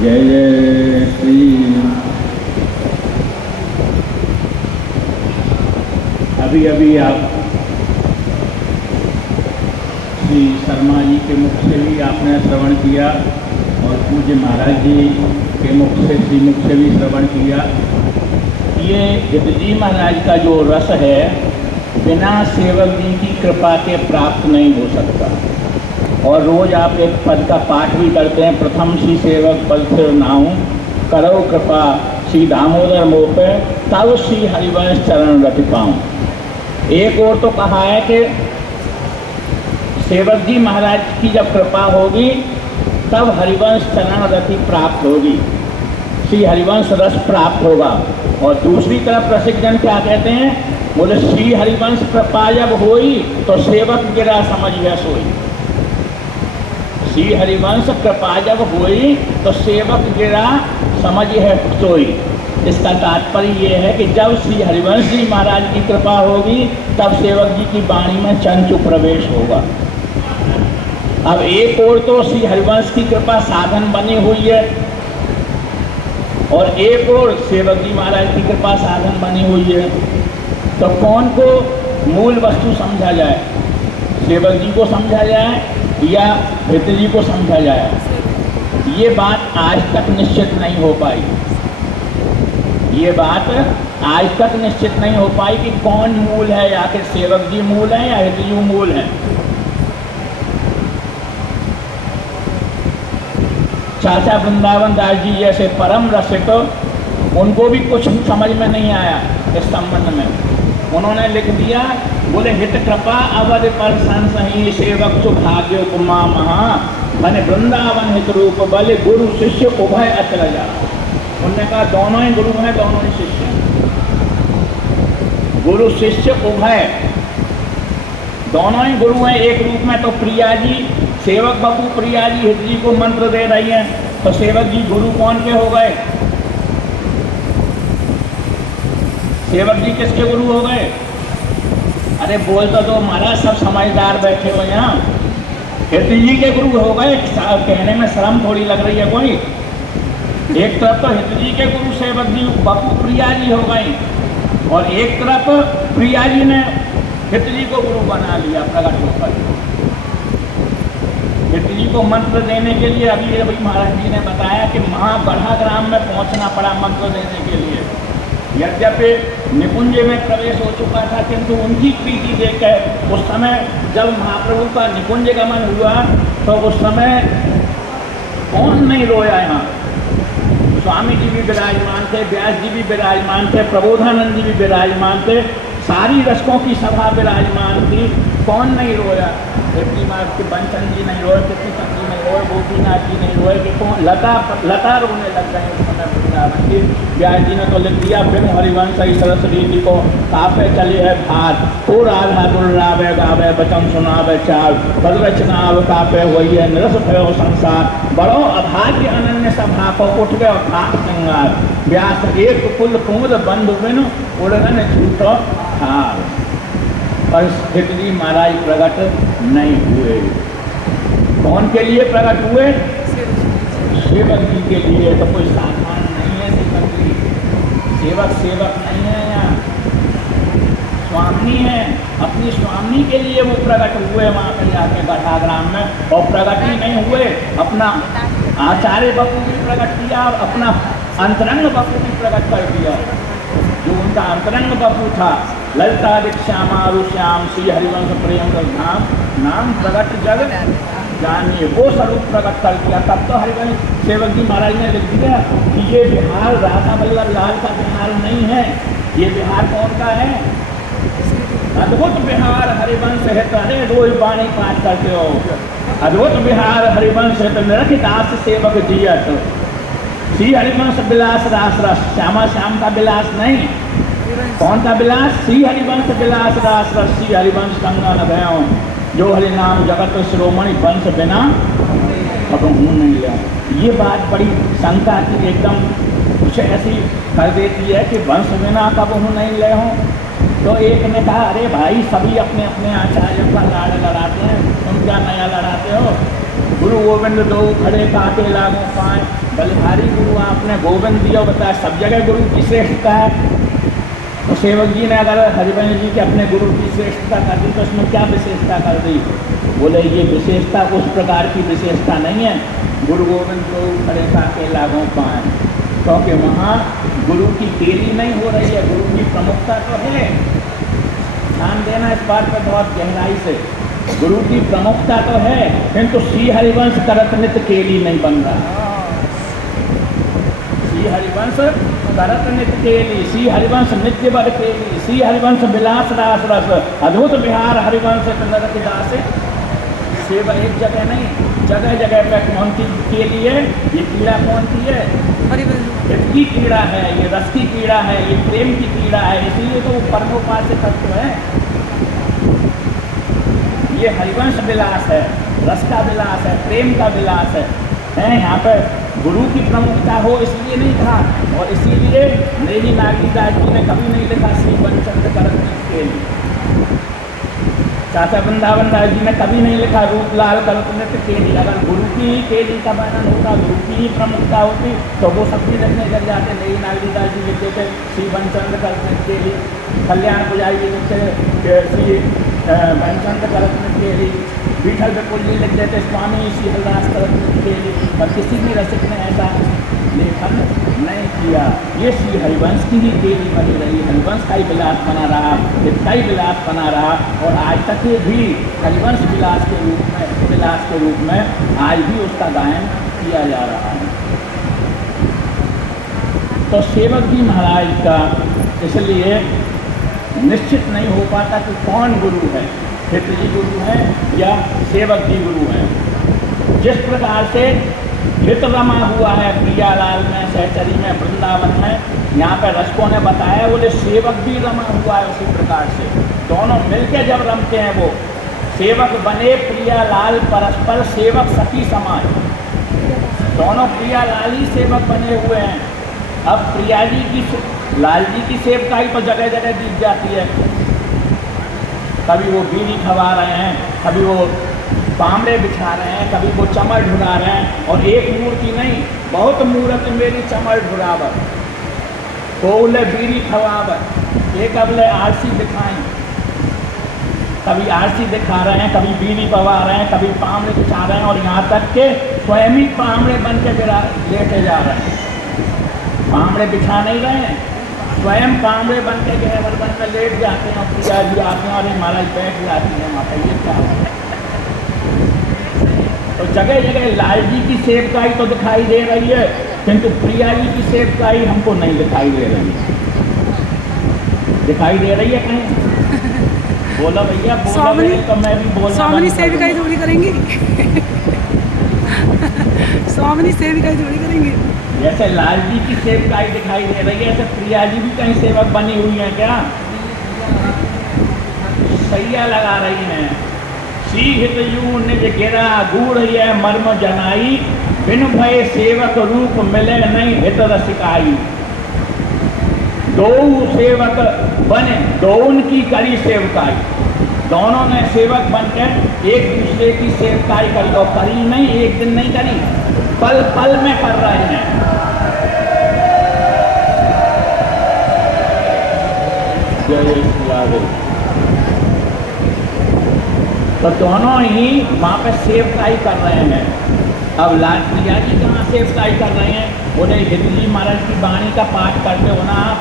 जय जय श्री। अभी अभी आप श्री शर्मा जी के मुख से भी आपने श्रवण किया और पूज्य महाराज जी के मुख से श्रीमुख से भी श्रवण किया। ये हितजी महाराज का जो रस है बिना सेवक जी की कृपा के प्राप्त नहीं हो सकता। और रोज आप एक पद का पाठ भी करते हैं, प्रथम श्री सेवक पद फिर नाऊं, करो कृपा श्री दामोदर मोह पे, तब श्री हरिवंश चरण रति पाऊं। एक और तो कहा है कि सेवक जी महाराज की जब कृपा होगी तब हरिवंश चरण रति प्राप्त होगी, श्री हरिवंश रस प्राप्त होगा। और दूसरी तरफ रसिकजन क्या कहते हैं, बोले श्री हरिवंश कृपा जब होई तो सेवक गिरा समझिया सोई। श्री हरिवंश कृपा जब हुई तो सेवक गिरा समझ है सोई। इसका तात्पर्य ये है कि जब श्री हरिवंश जी महाराज की कृपा होगी तब सेवक जी की वाणी में चंचु प्रवेश होगा। अब एक और तो श्री हरिवंश की कृपा साधन बनी हुई है और एक और सेवक जी महाराज की कृपा साधन बनी हुई है। तो कौन को मूल वस्तु समझा जाए, सेवक जी को समझा जाए या हित जी को समझा जाए? ये बात आज तक निश्चित नहीं हो पाई। ये बात आज तक निश्चित नहीं हो पाई कि कौन मूल है, या फिर सेवक जी मूल है या हित जी मूल है। चाचा वृंदावन दास जी जैसे परम रसिक, उनको भी कुछ समझ में नहीं आया इस संबंध में। उन्होंने लिख दिया, बोले हित कृपा अवध पर संसही, सेवक सुभाग्य उपमा महा, बने वृंदावन हित रूप बल, गुरु शिष्य उभय अचल जा। उन्होंने कहा दोनों ही गुरु हैं, दोनों ही शिष्य हैं, गुरु शिष्य उभय, दोनों ही गुरु हैं एक रूप में। तो प्रिया जी, सेवक बपू प्रिया जी हित जी को मंत्र दे रही हैं, तो सेवक जी गुरु कौन के हो गए? सेवक जी किसके गुरु हो गए? अरे बोलता तो हमारा सब समझदार बैठे हुए यहाँ, हित जी के गुरु हो गए। कहने में शर्म थोड़ी लग रही है कोई? एक तरफ तो हित जी के गुरु सेवक जी बपू प्रिया जी हो गए और एक तरफ प्रिया जी ने हित जी को गुरु बना लिया प्रकट होकर। हित जी को मंत्र देने के लिए अभी महाराज जी ने बताया कि महागढ़ा ग्राम में पहुंचना पड़ा मंत्र देने के लिए। यद्यपि निकुंज में प्रवेश हो चुका था, किंतु उनकी प्रीति देखकर उस समय जब महाप्रभु का निकुंज गमन हुआ तो उस समय कौन नहीं रोया यहाँ? स्वामी जी भी विराजमान थे, व्यास जी भी विराजमान थे, प्रबोधानंद जी भी विराजमान थे, सारी रसकों की सभा विराजमान थी, कौन नहीं रोया? बंचन जी नहीं रोए, कृष्ण जी नहीं रोए, गोपीनाथ जी नहीं रोए, कि कौन? लता रोने लग गए उस समय वृंदावन की। व्यास जी ने तो लिख दिया, बिन हरिवंश सरस्वती जी को काफे चले है भात, तो राधा दुर्रावे गावे बचन सुनावे चार, बदरचनाव काफे हुई है निरस भयो संसार, बड़ो अभाग्य अनन्य सभा को उठ गए भाग श्रृंगार, व्यास एक कुल कुमुद बंधु बिन उड़गन झूठो हार। पर हित जी महाराज प्रकट नहीं हुए। कौन के लिए प्रकट हुए? सेवक जी के लिए। तो कोई सामान नहीं है सेवक जी, सेवक नहीं है यहाँ, स्वामी है। अपनी स्वामी के लिए वो प्रकट हुए वहाँ पे जाके गढ़ा ग्राम में। और प्रकट ही नहीं हुए, अपना आचार्य बपू भी प्रकट किया, अपना अंतरंग बपू भी प्रकट कर दिया। जो उनका अंतरंग बपू था, ललिता श्यामा श्याम श्री हरिवंश प्रेम धाम, नाम प्रकट जग जानिए, वो स्वरूप प्रकट कर दिया। तब तो हरिवंश सेवक जी महाराज ने लिख दिया कि ये बिहार राधा वल्लभ लाल का बिहार नहीं है, ये बिहार कौन का है? अद्भुत बिहार हरिवंश है। अरे रोज वाणी पाठ करते हो, अद्भुत बिहार हरिवंश है तो निरखित दास सेवक जियत, श्री हरिवंश विलास रास रस। श्यामा श्याम का विलास नहीं, कौन सा विलास? श्री हरिवंश विलास रास रस, श्री हरिवंश कंगन भयो, जो हरि नाम जगत शिरोमणि वंश बिना अब हूँ नहीं लिया। ये बात बड़ी शंका की एकदम कुछ ऐसी कर देती है कि वंश बिना कब हूँ नहीं ले हूँ। तो एक ने कहा, अरे भाई सभी अपने अपने आचार्य का लाड़ लड़ाते हैं, तुम क्या नया लड़ाते हो? गुरु गोविंद दो खड़े काटे लागो पाए, बलिहारी गुरु आपने गोविंद दिया, बताया सब जगह गुरु की श्रेष्ठता है। तो सेवक जी ने अगर हरिवंश जी के अपने गुरु की श्रेष्ठता कर दी तो उसमें क्या विशेषता कर दी? बोले ये विशेषता उस प्रकार की विशेषता नहीं है, गुरु गोविंद दो खड़े काटे लागो पाए, क्योंकि वहाँ गुरु की तेरी नहीं हो रही है, गुरु की प्रमुखता तो है। ध्यान देना इस बात पर बहुत गहराई से, गुरु की प्रमुखता तो है, किंतु श्री हरिवंश करत नित केली नहीं बन रहा। श्री हरिवंश करत नित केली, श्री हरिवंश नित्य बर केली, श्री हरिवंश विलास रास रस, अद्भुत विहार हरिवंश नरक दास। सेवा एक जगह नहीं, जगह जगह पे कौन की के लिए ये कीड़ा कौन की है? हित की कीड़ा है, ये रस की कीड़ा है, ये प्रेम की कीड़ा है, इसीलिए तो वो परमोपास्य तत्व है। ये हरिवंश विलास है, रस का विलास है, प्रेम का विलास है। यहाँ पर गुरु की प्रमुखता हो इसलिए नहीं था, और इसीलिए मेरी नागरिकदास जी ने कभी नहीं लिखा श्री पंचचंद्र करत के लिए। चाचा वृंदावन दास जी ने कभी नहीं लिखा रूप लाल करत नृत्य केली। अगर गुरु की केली का वर्णन होता, गुरु की ही प्रमुखता होती तो वो सब भी लिखने लग जाते। मेरी नागरिकदास जी लिखते थे श्री पंचचंद्र करत नृत्य केली, कल्याण पुजारी जी लिखते श्री पंचचंद्र करत नृत्य केली, विठल बिपुल जी लिख देते स्वामी श्री हरिदास करत नृत्य केली, पर किसी भी रसिक ने ऐसा लेखन नहीं किया। ये श्री हरिवंश की ही केली बनी रही, हरिवंश का ही विलास बना रहा, इसका ही विलास बना रहा, और आज तक ये भी हरिवंश विलास के रूप में आज भी उसका गायन किया जा रहा है। तो सेवक भी महाराज का इसलिए निश्चित नहीं हो पाता कि कौन गुरु है, हित जी गुरु है या सेवक जी गुरु है। जिस प्रकार से हित रमा हुआ है प्रियालाल में, सहचरी में, वृंदावन में, यहाँ पर रसिकों ने बताया बोले सेवक भी रमा हुआ है उसी प्रकार से। दोनों मिलके जब रमते हैं वो सेवक बने प्रियालाल परस्पर सेवक सखी समाज, दोनों प्रियालाल ही सेवक बने हुए हैं। अब प्रिया जी की लाल जी की सेवकाई तो जगह जगह दिख जाती है, कभी वो बीड़ी खवा रहे हैं, कभी वो पामड़े बिछा रहे हैं, कभी वो चमड़ ढुरा रहे हैं, और एक मूर्ति नहीं बहुत मूर्त मेरी चमड़ ढुरावत, कोले बीड़ी खवावत, एक अगले आरसी दिखाएं, कभी आरसी दिखा रहे हैं, कभी बीड़ी पवा रहे हैं, कभी पामड़े बिछा रहे हैं, और यहाँ तक के स्वयं ही पामड़े बन के लेटे जा रहे हैं। पामड़े बिछा नहीं रहे हैं, स्वयं पामड़े बन के घेवर बन कर लेट जाते हैं, और प्रिया जी आते हैं और महाराज बैठ जाती है वहाँ पर। ये क्या है? तो जगह जगह लाल जी की सेवकाई तो दिखाई दे रही है, किंतु प्रिया जी की सेवकाई हमको नहीं दिखाई दे रही है। दिखाई दे रही है कहीं? बोला भैया, बोला तो मैं भी बोल। स्वामी सेविकाई थोड़ी करेंगे स्वामी सेविकाई थोड़ी करेंगे। जैसे लाल जी की सेवकाई दिखाई दे रही है, ऐसे प्रिया जी भी कहीं सेवक बनी हुई है क्या? सैया लगा रही हैं। श्री हित यू निज गिरा गूढ़ यह मर्म जनाई, बिन भय सेवक रूप मिले नहीं हित रसिकाई। दो सेवक बने, दोन की करी सेवकाई, दोनों ने सेवक बनकर एक दूसरे की सेवकाई करी, और करी नहीं एक दिन नहीं करी, पल पल में कर रहे हैं। जय श्री, तो दोनों ही वहाँ पे सेवकाई कर रहे हैं। अब लाल प्रिया जी कहाँ सेवकाई कर रहे हैं? बोले हिंदी महाराज की वाणी का पाठ करते हो ना आप,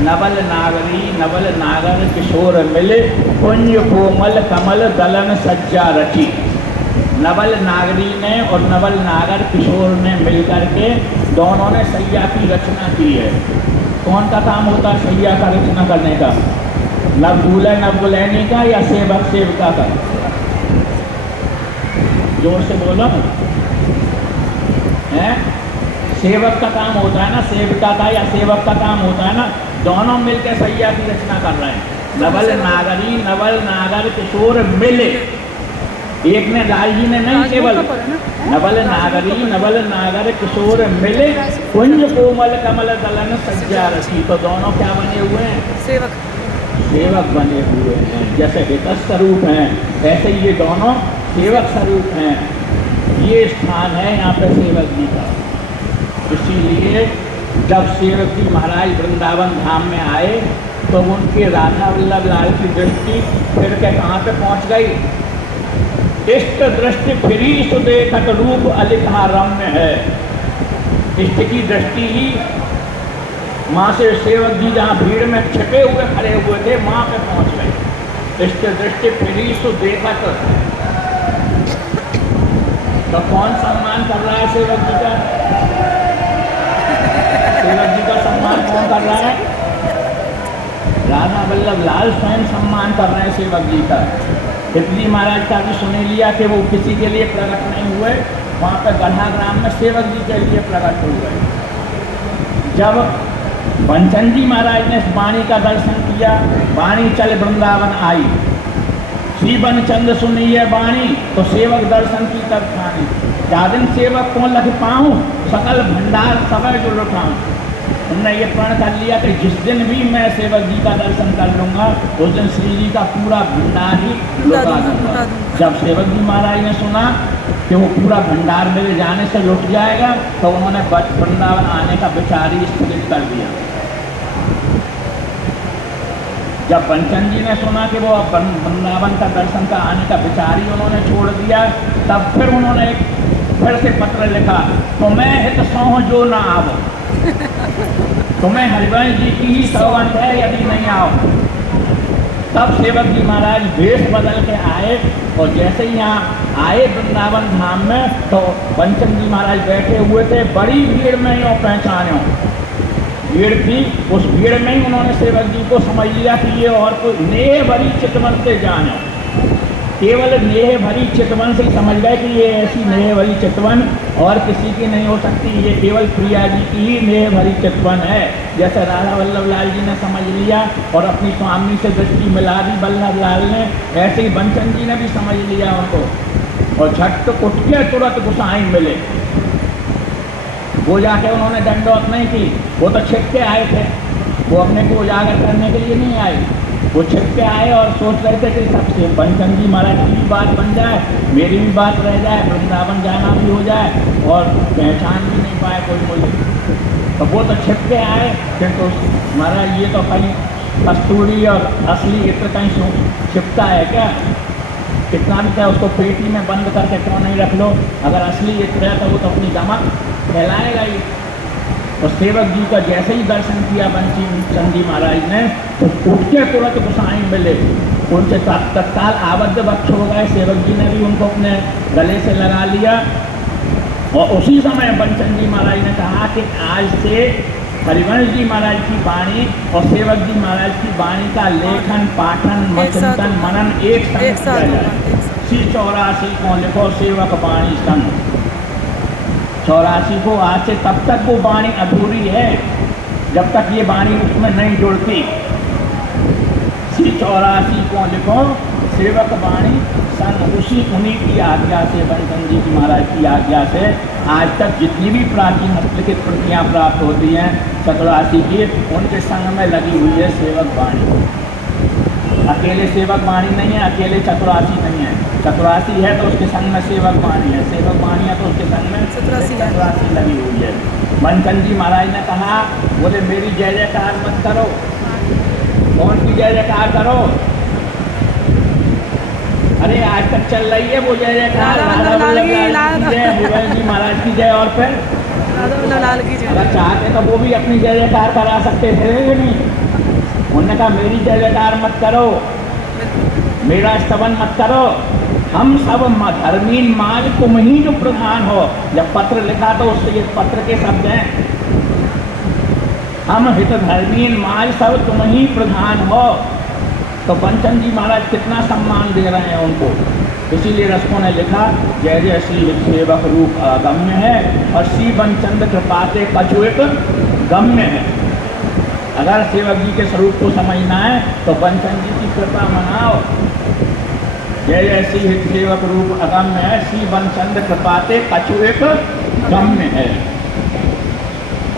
नवल नागरी नवल नागर किशोर मिले, कुंज कोमल कमल दलन सज्जा रची। नवल नागरी ने और नवल नागर किशोर ने मिलकर के दोनों ने सैया की रचना की है। कौन का काम होता है सैया का रचना करने का? नव दूल्हा नव दुल्हनी का या सेवक सेविका का? जोर से बोलो है। सेवक का काम होता है ना, सेविका का या सेवक का काम होता है ना, दोनों मिलकर सैया की रचना कर रहे हैं। नवल नागरी नवल नागर किशोर मिले, एक ने लाल जी ने नहीं, केवल नवल नागरी नवल नागर किशोर मिले, कुंज कोमल कमल दलन सज्जा रची। तो दोनों क्या बने हुए हैं? सेवक बने हुए हैं। जैसे हित स्वरूप हैं ऐसे ये दोनों सेवक स्वरूप हैं। ये स्थान है यहाँ पे सेवक जी का। इसीलिए जब सेवक जी महाराज वृंदावन धाम में आए तो उनके राधा वल्लभ लाल की दृष्टि फिर के कहाँ पे पहुँच गई? इष्ट दृष्टि फिरी सुदेखत रूप अलिखा रम्य है। इष्ट की दृष्टि ही माँ से सेवक जी जहाँ भीड़ में छिपे हुए खड़े हुए थे वहाँ पे पहुँच गए। इष्ट दृष्टि फिरी सुदेखत, तो कौन सम्मान कर रहा है सेवक जी का? सेवक जी का सम्मान कौन कर रहा है? राधा वल्लभ लाल स्वयं सम्मान कर रहे हैं सेवक जी का। हितली महाराज का भी सुने लिया कि वो किसी के लिए प्रकट नहीं हुए, वहाँ पर गढ़ा ग्राम में सेवक जी के लिए प्रकट हुए। जब बंचन जी महाराज ने वाणी का दर्शन किया, वाणी चल वृंदावन आई, श्री बनचंद सुनी है वाणी तो सेवक दर्शन की तब खानी। जादिन सेवक कौन लग पाऊँ, सकल भंडार समय जो लुटाऊँ। उन्होंने ये प्रण कर लिया कि जिस दिन भी मैं सेवक जी का दर्शन कर लूँगा उस दिन श्री जी का पूरा भंडार ही लुटा दूँगा। जब सेवक जी महाराज ने सुना कि वो पूरा भंडार मेरे जाने से लुट जाएगा तो उन्होंने वृंदावन आने का विचार ही स्थगित कर दिया। जब बंचन जी ने सुना कि वो वृंदावन का दर्शन का आने का विचार ही उन्होंने छोड़ दिया, तब फिर उन्होंने फिर से पत्र लिखा, तुम्हें हित सौह जो ना आवो, तुम्हें हरिवंश जी की ही सौगंध है यदि नहीं आओ। तब सेवक जी महाराज वेश बदल के आए और जैसे ही यहाँ आए वृंदावन धाम में तो बंचन जी महाराज बैठे हुए थे। बड़ी भीड़ में यूँ पहचाने, भीड़ थी, उस भीड़ में ही उन्होंने सेवक जी को समझ लिया कि ये और कोई नेह भरी चितवन से जाने। केवल नेह भरी चितवन से ही समझ गए कि ये ऐसी नेह भरी चितवन और किसी की नहीं हो सकती, ये केवल प्रिया जी की ही नेह भरी चितवन है। जैसे राधा वल्लभ लाल जी ने समझ लिया और अपनी स्वामी से दृष्टि मिला दी वल्लभ लाल ने, ऐसे ही बंचन जी ने भी समझ लिया उनको और झट उठ के तुरंत गुसाई मिले। वो जाके उन्होंने दंडवत नहीं की, वो तो छिप के आए थे, वो अपने को उजागर करने के लिए नहीं आए। वो छिप के आए और सोच रहे थे कि सबसे बंचन जी महाराज की भी बात बन जाए, मेरी भी बात रह जाए, वृंदावन जाना भी हो जाए और पहचान भी नहीं पाए कोई मुझे। तो वो तो छिप के आए, फिर तो महाराज ये तो कहीं कस्तूरी और असली इत्र कहीं छिपता है क्या? कितना भी क्या उसको पेटी में बंद करके क्यों नहीं रख लो? अगर असली इत्र है तो वो तो अपनी दमक फैलाएगा ही। और सेवक जी का जैसे ही दर्शन किया बंचन जी महाराज ने तो उठ के तुरंत गुसाई मिले, उनसे तत्काल आबद्ध वक्ष हो गए। सेवक जी ने भी उनको अपने गले से लगा लिया और उसी समय बंचन जी महाराज ने कहा कि आज से हरिवंश जी महाराज की वाणी और सेवक जी महाराज की वाणी का लेखन पाठन चिंतन मनन एक साथ 84 को लिखो सेवक वाणी संग। 84 को आज से तब तक वो वाणी अधूरी है जब तक ये वाणी उसमें नहीं जुड़ती। 84 को लिखो सेवक वाणी सन, उन्हीं की आज्ञा से बंचन जी की महाराज की आज्ञा से आज तक जितनी भी प्राचीन हस्तलिखित प्रतियाँ प्राप्त होती हैं 84 की, उनके संग में लगी हुई है सेवक वाणी। अकेले सेवक वाणी नहीं है, अकेले 84 नहीं है। 84 है तो उसके संग में सेवक वाणी है, सेवक वाणी है तो उसके संग में 84 लगी हुई है। बंचन जी महाराज ने कहा, बोले मेरी जय जयकार मत करो। कौन की जय जयकार करो? अरे आज तक चल रही है वो जय जयकार, राधा वल्लभ लाल की जय, हरिवंश जी महाराज की जय और फिर राधा वल्लभ लाल की जय। अगर चाहते तो वो भी अपनी जय जयकार करा सकते थे या नहीं? उन्होंने कहा मेरी जय जयकार मत करो, मेरा स्तवन मत करो, हम सब धर्मीन माज तुम ही जो प्रधान हो। जब पत्र लिखा तो उससे ये पत्र के शब्द हैं, हम हित धर्मीन माज सब तुम ही प्रधान हो। तो बंचन जी महाराज कितना सम्मान दे रहे हैं उनको। इसीलिए रसकों ने लिखा जय जय श्री सेवक रूप अगम्य है और श्री बनचंद कृपाते कछुएक गम्य है। अगर सेवक जी के स्वरूप को समझना है तो बंचन जी की कृपा मनाओ। जय जय श्री सेवक रूप अगम्य है, श्री बनचंद कृपाते कछुएक गम्य है।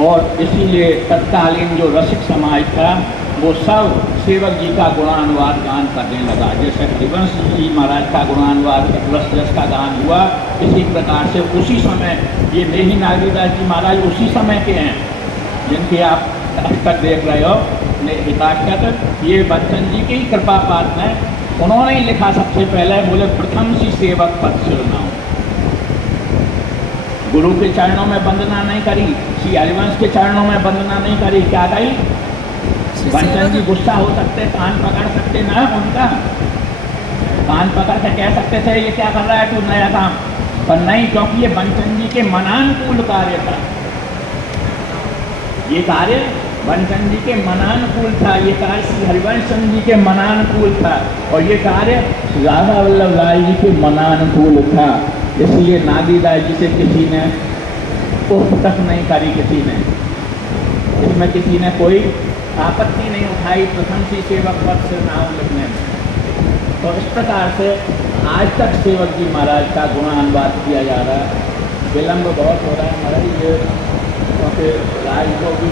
और इसीलिए तत्कालीन जो रसिक समाज था वो सब सेवक जी का गुणानुवाद गान करने लगा। जैसे हरिवंश जी महाराज का गुणानुवाद रस का गान हुआ, इसी प्रकार से उसी समय ये नेही नागरीदास जी महाराज उसी समय के हैं जिनके आप अष्टक देख रहे हो, हिताष्टक। ये बच्चन जी की कृपा पात्र है, उन्होंने ही लिखा सबसे पहले, बोले प्रथम सी सेवक पद सिरनाऊं। गुरु के चरणों में वंदना नहीं करी, श्री हरिवंश के चरणों में वंदना नहीं करी, क्या कही? बच्चन जी गुस्सा हो सकते, कान पकड़ सकते ना, उनका कान पकड़ के कह सकते थे ये क्या कर रहा है तू नया काम, पर नहीं, क्योंकि ये बंचन जी के मनानुकूल कार्य था। ये कार्य बंचन जी के मनानुकूल था, ये कार्य श्री हरिवंश जी के मनानुकूल था, और ये कार्य राधा वल्लभ लाल जी के मनानुकूल था। इसलिए नागरीदास जी से किसी ने उफ तक नहीं करी, किसी ने इसमें किसी ने कोई आपत्ति नहीं उठाई प्रथम सी सेवक पद से नाम लिखने में। तो इस प्रकार से आज तक सेवक जी महाराज का गुणानुवाद किया जा रहा है। विलम्ब बहुत हो रहा है महाराज, ये क्योंकि राज को भी